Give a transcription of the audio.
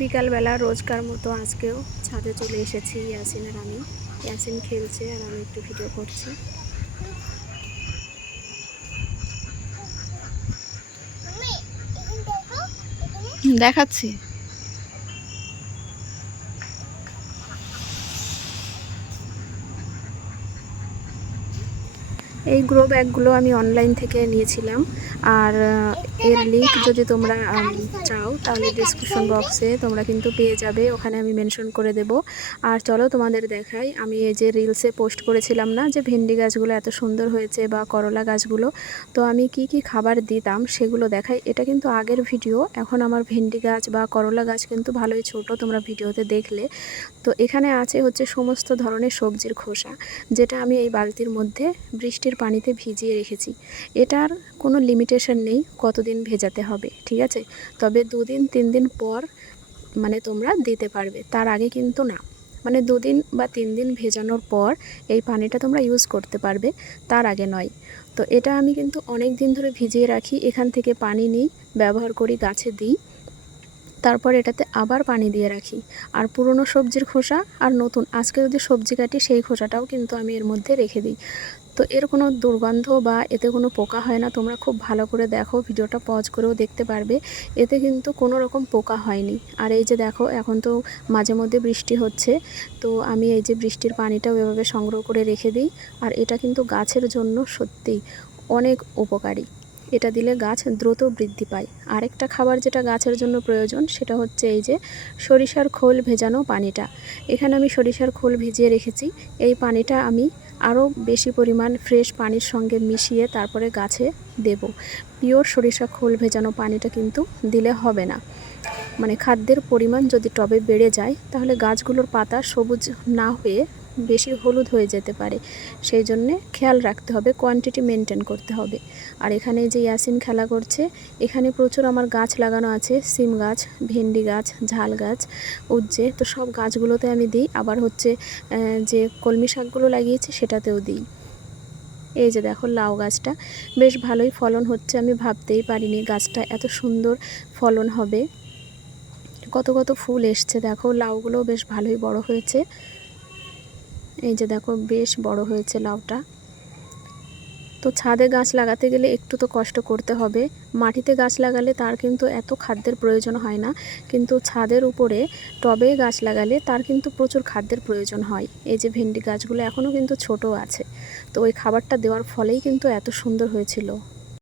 বিকালবেলা রোজকার মতো আজকেও ছাদে চলে এসেছি ইয়াসিন আর আমি। ইয়াসিন খেলছে আর আমি একটু ভিডিও করছি। দেখাচ্ছি? এই গ্রো ব্যাগগুলো আমি অনলাইন থেকে নিয়েছিলাম। আর এর লিঙ্ক যদি তোমরা চাও, তাহলে ডিসক্রিপশন বক্সে তোমরা কিন্তু পেয়ে যাবে। ওখানে আমি মেনশন করে দেব। আর চলো তোমাদের দেখাই। আমি এই যে রিলসে পোস্ট করেছিলাম না, যে ভেন্ডি গাছগুলো এত সুন্দর হয়েছে বা করলা গাছগুলো। তো আমি কি কি খাবার দিতাম সেগুলো দেখাই। এটা কিন্তু আগের ভিডিও এখন আমার ভেন্ডি গাছ বা করলা গাছ কিন্তু ভালোই ছোট, তোমরা ভিডিওতে দেখলে। তো এখানে আছে হচ্ছে সমস্ত ধরনের সবজির খোসা, যেটা আমি এই বালতির মধ্যে বৃষ্টির পানিতে ভিজিয়ে রেখেছি। এটার কোনো লিমিটেশন নেই, কতদিন ভেজাতে হবে, ঠিক আছে? তবে দুদিন তিন দিন পর মানে তোমরা দিতে পারবে, তার আগে কিন্তু না। মানে দুদিন বা তিন দিন ভেজানোর পর এই পানিটা তোমরা ইউজ করতে পারবে, তার আগে নয়। তো এটা আমি কিন্তু অনেক দিন ধরে ভিজিয়ে রাখি, এখান থেকে পানি নিই, ব্যবহার করি, গাছে দিই, তারপর এটাতে আবার পানি দিয়ে রাখি। আর পুরনো সবজির খোসা, আর নতুন, আজকে যদি সবজি কাটি, সেই খোসাটাও কিন্তু আমি এর মধ্যে রেখে দিই। তো এর কোনো দুর্গন্ধ বা এতে কোনো পোকা হয় না। তোমরা খুব ভালো করে দেখো, ভিডিওটা পজ করেও দেখতে পারবে। এতে কিন্তু কোনো রকম পোকা হয়নি। আর এই যে দেখো, এখন তো মাঝে মধ্যে বৃষ্টি হচ্ছে। তো আমি এই যে বৃষ্টির পানিটাও এভাবে সংগ্রহ করে রেখে দিই। আর এটা কিন্তু গাছের জন্য সত্যি অনেক উপকারী। এটা দিলে গাছ দ্রুত বৃদ্ধি পায়। আরেকটা খাবার যেটা গাছের জন্য প্রয়োজন, সেটা হচ্ছে এই যে সরিষার খোল ভেজানো পানিটা। এখানে আমি সরিষার খোল ভিজিয়ে রেখেছি। এই পানিটা আমি আরও বেশি পরিমাণ ফ্রেশ পানির সঙ্গে মিশিয়ে তারপরে গাছে দেব। পিওর সরিষা খোল ভেজানো পানিটা কিন্তু দিলে হবে না। মানে খাদ্যের পরিমাণ যদি টবে বেড়ে যায়, তাহলে গাছগুলোর পাতা সবুজ না হয়ে বেশি হলুদ হয়ে যেতে পারে। সেই জন্যে খেয়াল রাখতে হবে কোয়ান্টিটি মেনটেন করতে হবে। আর এখানে যে ইয়াসিন খেলা করছে, এখানে প্রচুর আমার গাছ লাগানো আছে, সিম গাছ, ভেন্ডি গাছ, ঝাল গাছ উজ্জে তো সব গাছগুলোতে আমি দিই। আবার হচ্ছে যে কলমি শাকগুলো লাগিয়েছি সেটাতেও দিই। এই যে দেখো লাউ গাছটা, বেশ ভালোই ফলন হচ্ছে, আমি ভাবতেই পারিনি গাছটা এত সুন্দর ফলন হবে। কত কত ফুল এসছে দেখো লাউগুলো বেশ ভালোই বড় হয়েছে। এই যে দেখো, বেশ বড় হয়েছে লাউটা। তো ছাদে গাছ লাগাতে গেলে একটু তো কষ্ট করতে হবে। মাটিতে গাছ লাগালে তার কিন্তু এত খাদ্যের প্রয়োজন হয় না। কিন্তু ছাদের উপরে টবে গাছ লাগালে তার কিন্তু প্রচুর খাদ্যের প্রয়োজন হয়। এই যে ভেন্ডি গাছগুলো এখনও কিন্তু ছোট আছে। তো ওই খাবারটা দেওয়ার ফলেই কিন্তু এত সুন্দর হয়েছিল।